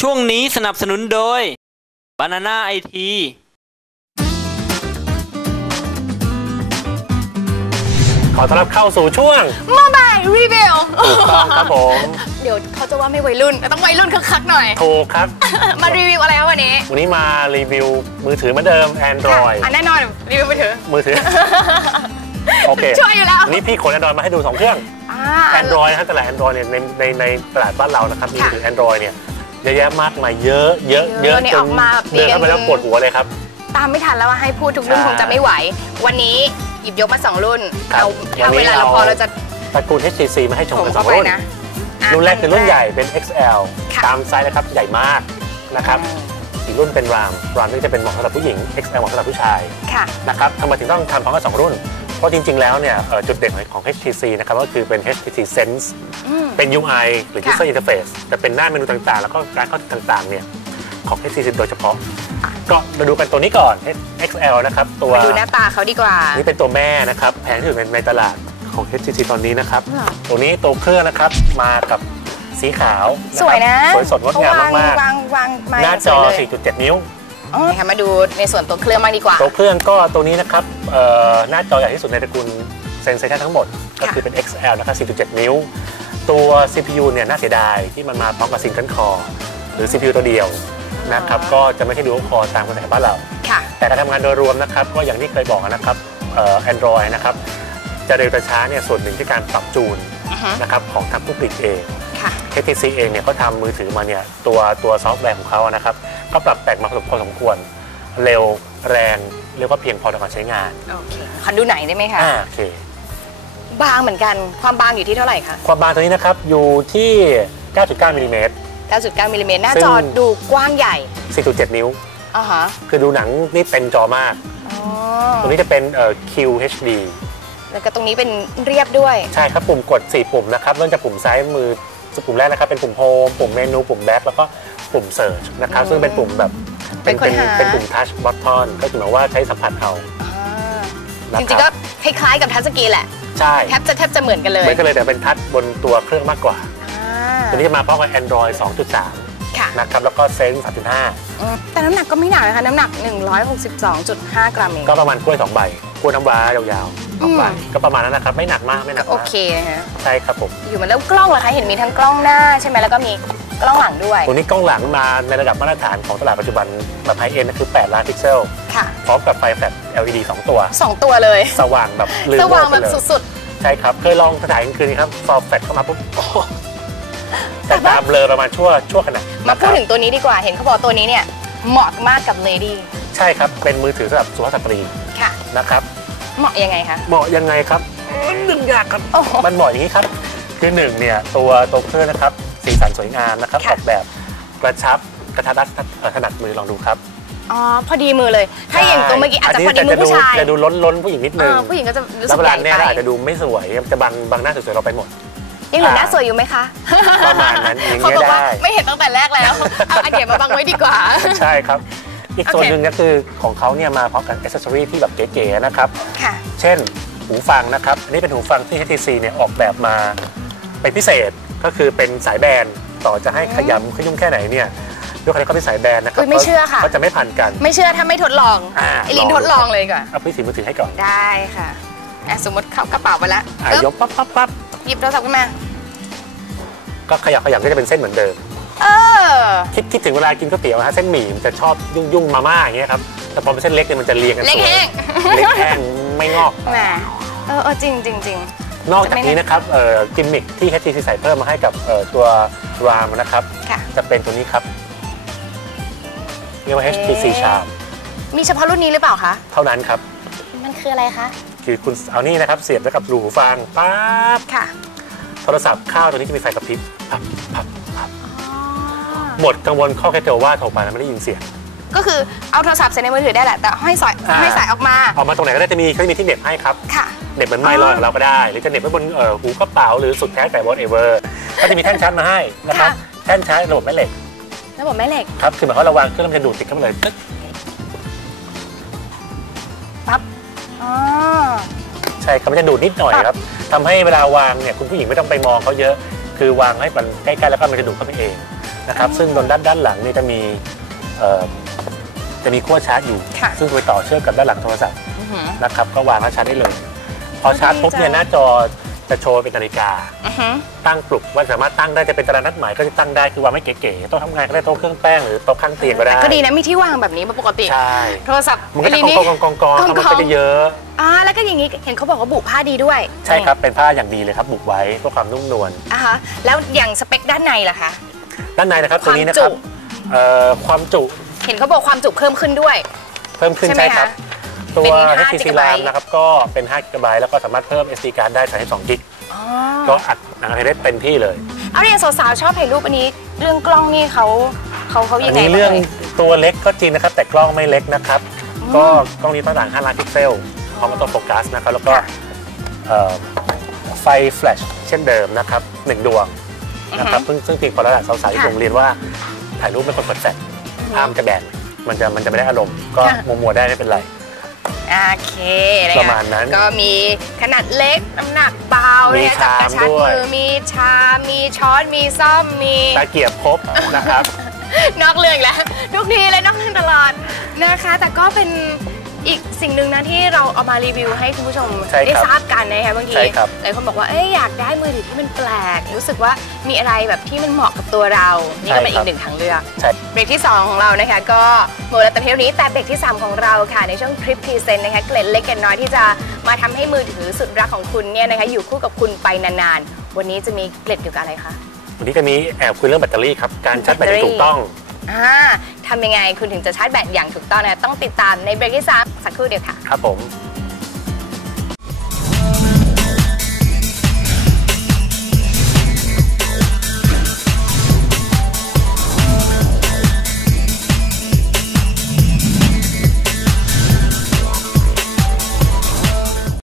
ช่วงนี้สนับสนุนโดย Banana IT ขอต้อนรับเข้าสู่ช่วงมาบายรีวิวถูกต้องครับผม เดี๋ยวเขาจะว่าไม่วัยรุ่นต้องวัยรุ่นคึกๆหน่อย ถูกครับ มารีวิวอะไรครับวันนี้ วันนี้มารีวิวมือถือเหมือนเดิม Android ค่ะอะแน่นอนรีวิวไปเถอะมือถือ โอเคช่วยอยู่แล้ววันนี้พี่ขน Android มาให้ดู 2 เครื่องอ่า Android นะครับตลาด Android เนี่ยในในในตลาดบ้านเรานะครับมีมือค่ะถือ Android เนี่ย เยอะแยะมากมายเยอะเยอะเยอะเนี่ยจออกมาแบบเดินเข้าไปเรียนแล้วปวดหัวเลยครับ ตามไม่ทันแล้วว่าให้พูดทุกรุ่นใช่คงจะไม่ไหว วันนี้หยิบยกมาสองรุ่นครับเอาวันถ้านี้เวลาเราเอาพอเราจะตระกูล HTC มาให้ชมถมกันสอเข้างไปรุ่น นะะรุ่นแรกคือรุ่นใหญ่เป็น XL ค่ะ ตามไซส์นะครับใหญ่มากนะครับ อีกรุ่นเป็น RAM RAM นี่จะเป็นเหมาะสำหรับผู้หญิง XL เหมาะสำหรับผู้ชายค่ะ นะครับทำไมถึงต้องทำพร้อมกันสองรุ่น เพราะจริง ๆ แล้วเนี่ยเอ่อจุดเด่นของ HTC นะครับก็คือเป็น HTC Sense อืมเป็น UI หรือค่ะ User Interface แต่เป็นหน้าเมนูต่างๆ แล้วก็การเข้าถึงต่างๆเนี่ยของ HTC โดยเฉพาะ ก็มาดูกันตัวนี้ก่อน XL นะครับตัวมาดูหน้าตาเขาดีกว่า นี้เป็นตัวแม่นะครับแพงที่สุดในในตลาดของ HTC ตอนนี้นะครับเหรอตัวนี้ตัวเครื่องนะครับมากับสีขาว สวยนะ สวยสดงดงามมากวางวางวางๆหน้าจอสวยเลย4.7 นิ้ว อ๋อค่ะมาดูในส่วนตัวเครื่องบ้างดีกว่า ตัวเครื่องก็ตัวนี้นะครับเอ่อหน้าจอใหญ่ที่สุดในตระกูล Sensation ทั้งหมด ก็คือเป็น XL นะครับ4.7 นิ้ว ตัว CPU เนี่ยน่าเสียดายที่มันมาพร้อมกับ Single Core หรือ CPU ตัวเดียวนะครับอ๋อก็จะไม่ใช่ Dual Core ตามกระแสบ้านเราค่ะแต่การทำงานโดยรวมนะครับ ก็อย่างที่เคยบอกนะครับเอ่อ Android นะครับ จะเร็วจะช้าเนี่ยส่วนหนึ่งที่การปรับจูนอือฮึนะครับของทางผู้ผลิตเองค่ะ HTC เองเนี่ยเขาทำมือถือมาเนี่ยตัวตัวซอฟต์แวร์ของเขานะครับ ก็ปรับแต่งมาพอสมควร เร็วแรงเรียกว่าเพียงพอต่อการใช้งานโอเคขอดูไหนอยได้ไหมคะอ่าโอเค บางเหมือนกันความบางอยู่ที่เท่าไหร่คะความบางตัวนี้นะครับอยู่ที่ 9.9มิลลิเมตร9.9มิลลิเมตรหน้าซึ่งจอดูกว้างใหญ่ 4.7 นิ้วอ่าฮะคือดูหนังนี่เต็มจอมากอ๋อตัวนี้จะเป็นเอ่อ QHD แล้วก็ตรงนี้เป็นเรียบด้วย ใช่ครับปุ่มกด 4 ปุ่มนะครับเริ่มจากปุ่มซ้ายมือ ปุ่มแรกนะครับเป็นปุ่มโฮมปุ่มเมนูปุ่มแบ็คแล้วก็ปุ่มเซิร์ชนะครับอืมซึ่งเป็นปุ่มแบบเป็นค้นหาเป็นปุ่มทัชบัตทอนก็คือหมายว่าใช้สัมผัสเอาอ่านะจคริงๆก็รับคล้ายๆกับทัชสกรีนแหละใช่แทบจะแทบจะเหมือนกันเลยไม่ก็เลยแต่เป็นทัชบนตัวเครื่องมากกว่าอ่าตัวนี้จะมาพร้อมกับ Android 2.3ค่ะนะครับแล้วก็เซนส์3.5อืมแต่น้ำหนักก็ไม่หนักนะคะน้ำหนัก 162.5 กรัมเองก็ประมาณกล้วย2ใบ กล้วยน้ำว้ายาวๆสองใบอืมก็ประมาณนั้นนะครับ ไม่หนักมากไม่หนักโอมากเคนะคะใช่ครับผม อยู่เหมือนแล้วกล้องเหรอคะเห็นมีทั้งกล้องหน้าใช่ไหมแล้วก็มีกล้องหลังด้วยตัวนี้กล้องหลังมาในระดับมาตรฐานของตลาดปัจจุบันแบบไฮเอ็นคือ 8 ล้านพิกเซล ค่ะพร้อมกับไฟแฟลช LED 2 ตัว สองตัวเลยสว่างแบบลืมสว่างโลกแบไปบเลยสุดใช่ครับ เคยลองถ่ายกลางคืนนี้ครับฟอร์แฟลชเข้ามาปุ๊บโอ้โหแต่ตามเบลอประมาณชั่วชั่วขณะๆ มาพูดถึงตัวนี้ดีกว่าเห็นเขาบอกตัวนี้เนี่ยเหมาะมากกับเลดี้ใช่ครับ เป็นมือถือสำหรับสุภาพสตรีค่ะ นะครับเหมาะยังไงคะ เหมาะยังไงครับหนึ่งอยากครับโอ้โหมันเหมาะอย่างนี้ครับ คือหนึ่งเนี่ยตัวตัวเครื่องนะครับสีสันสวยงามนะครับค่ะออกแบบกระชับกระทัดรัดเอ่อถนัดมือลองดูครับอ๋อพอดีมือเลย ถ้าอย่างตัวเมื่อกี้อาจจะพอดีมือผู้ชายจะดูล้นล้นๆผู้หญิงนิดนึงเออผู้หญิงก็จะรู้แล้สึวกเวใหลาญ่เนี่ยไปเราอาจจะดูไม่สวยจะบังบังหน้าสวยๆเราไปหมดยังเหลือหน้าสวยอยู่ไหมคะประมาณนั้นอย่างเขาเงี้ยบอกว่าได้ไม่เห็นตั้งแต่แรกแล้วเอาอันเก็บมาบังไว้ดีกว่า ใช่ครับ อีกโอเคส่วนหนึ่งก็คือของเขาเนี่ยมาพร้อมกับอ c เซสซอรีที่แบบเก๋ๆนะครับ ค่ะ เช่นหูฟังนะครับ อันนี้เป็นหูฟังที่ HTC เนี่ยออกแบบมาเป็นพิเศษก็คือเป็นสายแบนต่อจะให้ขยำขยุ่มแค่ไหนเนี่ยด้วยความที่เขาเป็นสายแบนนะครัอุ๊ยไม่เชื่อค่ะ ก็จะไม่พันกัน ไม่เชื่อถ้าไม่ทดลองอ่าไอลินลองดู ทดลองเลยก่อน เอาพี่ถือมือถือให้ก่อนได้ค่ะอะ สมมติเข้ากระเป๋าไปแล้วอะปึ๊บยกปั๊บปั๊บปั๊บหยิบโทรศัพท์ขึ้นมา ก็ขยับขยับก็จะเป็นเส้นเหมือนเดิม เออ คิดคิดถึงเวลากินก๋วยเตี๋ยวนะฮะเส้นหมี่มันจะชอบยุ่งยุ่งๆมาม่าอย่างเงี้ยครับแต่พอเป็นเส้นเล็กเนี่ยมันจะเรียงกันเล็กสวยแห้ง เล็กแห้งไม่งอกแหมเออเออจริงจริงจริง นอกจากนี้นะครับเอ่อกิมมิคที่ HTC ใส่เพิ่มมาให้กับเอ่อตัว RAM นะครับค่ะ จะเป็นตัวนี้ครับเรียกว่า HTC เอ๊ะ Charm มีเฉพาะรุ่นนี้หรือเปล่าคะ เท่านั้นครับ มันคืออะไรคะ คือคุณเอานี่นะครับเสียบไว้กับรูหูฟังปั๊บค่ะ โทรศัพท์เข้าตัวนี้จะมีไฟกระพริบพับพับพับอ๋อ หมดกังวลข้อแค่เดียวว่าโทรไปแล้วไม่ได้ยินเสียง ก็คือเอาโทรศัพท์ใส่ในมือถือได้แหละ แต่ห้อยสายอ่า ห้อยสายออกมา ออกมาตรงไหนก็ได้จะมีเขาจะมีที่เหน็บให้ครับค่ะ เหน็บเหมือนไมค์ลอยของเราก็ได้ หรือจะเหน็บไว้บนเอ่อหูกระเป๋าหรือสุดแท้แต่ whatever ก็จะมีแท่นชาร์จมาให้นะครับค่ะ แท่นชาร์จระบบแม่เหล็กแล้วบอกแม่เหล็ก ครับคือหมายความว่าเราวางเครื่องแล้วมันจะดูดติดเข้ามาเลยตึ๊กปั๊บอ๋อ ใช่ครับมันจะดูดนิดหน่อยครับทำให้เวลาวางเนี่ยคุณผู้หญิงไม่ต้องไปมองเขาเยอะ คือวางให้มันใกล้ๆแล้วก็มันจะดูดเข้าไปเอง นะครับอ๋อซึ่งบนด้านด้านหลังนี่จะมีเอ่อจะมีขั้วชาร์จอยู่ ค่ะ ซึ่งไปต่อเชื่อมกับด้านหลังโทรศัพท์อื้อหือ นะครับ ก็วางแล้วชาร์จได้เลย พอชาร์จปุ๊บเนี่ยดีจัง หน้าจอจะโชว์เป็นนาฬิกา อื้อหือ ตั้งปลุกว่าสามารถตั้งได้จะเป็นตารางนัดหมายก็จะตั้งได้คือวางไม่เก๋ๆโต๊ะทำงานก็ได้โต๊ะเครื่องแป้งหรือโต๊ะข้างเตียงก็ได้แต่ก็ดีนะมีที่วางแบบนี้ปกติ ใช่โทรศัพท์มันก็จะไอ้กนี่องกองกองกองกองๆมันก็จะเยอะอ่าแล้วก็อย่างนี้เห็นเขาบอกว่าบุผ้าดีด้วยใช่ครับเป็นผ้าอย่างดีเลยครับบุกไว้เพื่อความนุ่มนวล อ่าฮะแล้วอย่างสเปคด้านในล่ะคะ ด้านในนะครับคตัววามนี้นะครับจุ เอ่อความจุเห็นเขาบอกความจุเพิ่มขึ้นด้วย เพิ่มขึ้นใช่ไหมใช่ครับคะตัว เป็น5 HTC GB RAM นะครับก็เป็น5 GB แล้วก็สามารถเพิ่ม SD card ได้32กิกอ๋อก็อัดหนังได้เต็มที่เลย เอาอย่างสาวๆชอบถ่ายรูปอันนี้ เรื่องกล้องนี่เขาเขาเขายัอังนไงนี้บ้างเรื่องย ตัวเล็กก็จริงนะครับ แต่กล้องไม่เล็กนะครับอืมก็กล้องนี้ตั้งต่าง5ล้านพิกเซลพร้อมกับตัวโฟกัสนะครับ แล้วก็ค่ะ เอ่อไฟแฟลชเช่นเดิมนะครับหนึ่งดวง นะครับซึ่งซึ่งจริงพอแล้วแหละสาวๆที่ค่ะโรงเรียนว่าถ่ายรูปไม่ควรเปิดแฟลชภาพมันจะแบนมันจะมันจะไม่ได้อารมณ์ก็ค่ะมัวๆได้ไม่เป็นไรโอเคคประมาณนั้นก็มีขนาดเล็กน้ำหนักเบามีเนี่ยจับกระชามชับด้วยมือมีชามมีช้อน มีซ่อม มีตะเกียบครบนะครับ นอกเรื่องอีกแล้วทุกทีเลยนอกเรื่องตลอดนะคะ แต่ก็เป็น อีกสิ่งหนึ่งนะที่เราเอามารีวิวให้คุณผู้ชมใช่ครับได้ทราบกันนะคะบางทีใช่ครับ หลายคนบอกว่าเอ้ยอยากได้มือถือที่มันแปลก รู้สึกว่ามีอะไรแบบที่มันเหมาะกับตัวเรา นี่ก็เป็นอีกหนึ่งทางเลือก ใช่ เบรกที่ 2 ของเรานะคะ ก็หมดแล้วแต่เพียงนี้แต่เบรกที่ 3 ของเราค่ะ ในช่วงทริปพรีเซนต์นะคะเกล็ดเล็กเกล็ดน้อยที่จะมาทำให้มือถือสุดรักของคุณเนี่ยนะคะอยู่คู่กับคุณไปนานๆ วันนี้จะมีเกล็ดเกี่ยวกับอะไรคะ วันนี้จะมีแอบคุยเรื่องแบตเตอรี่ครับ การชาร์จแบตที่ถูกต้อง อ่าทำยังไงคุณถึงจะชาร์จแบตอย่างถูกต้องนะคะต้องติดตามในเบรกที่ 3 สักครู่เดียวค่ะ ครับผม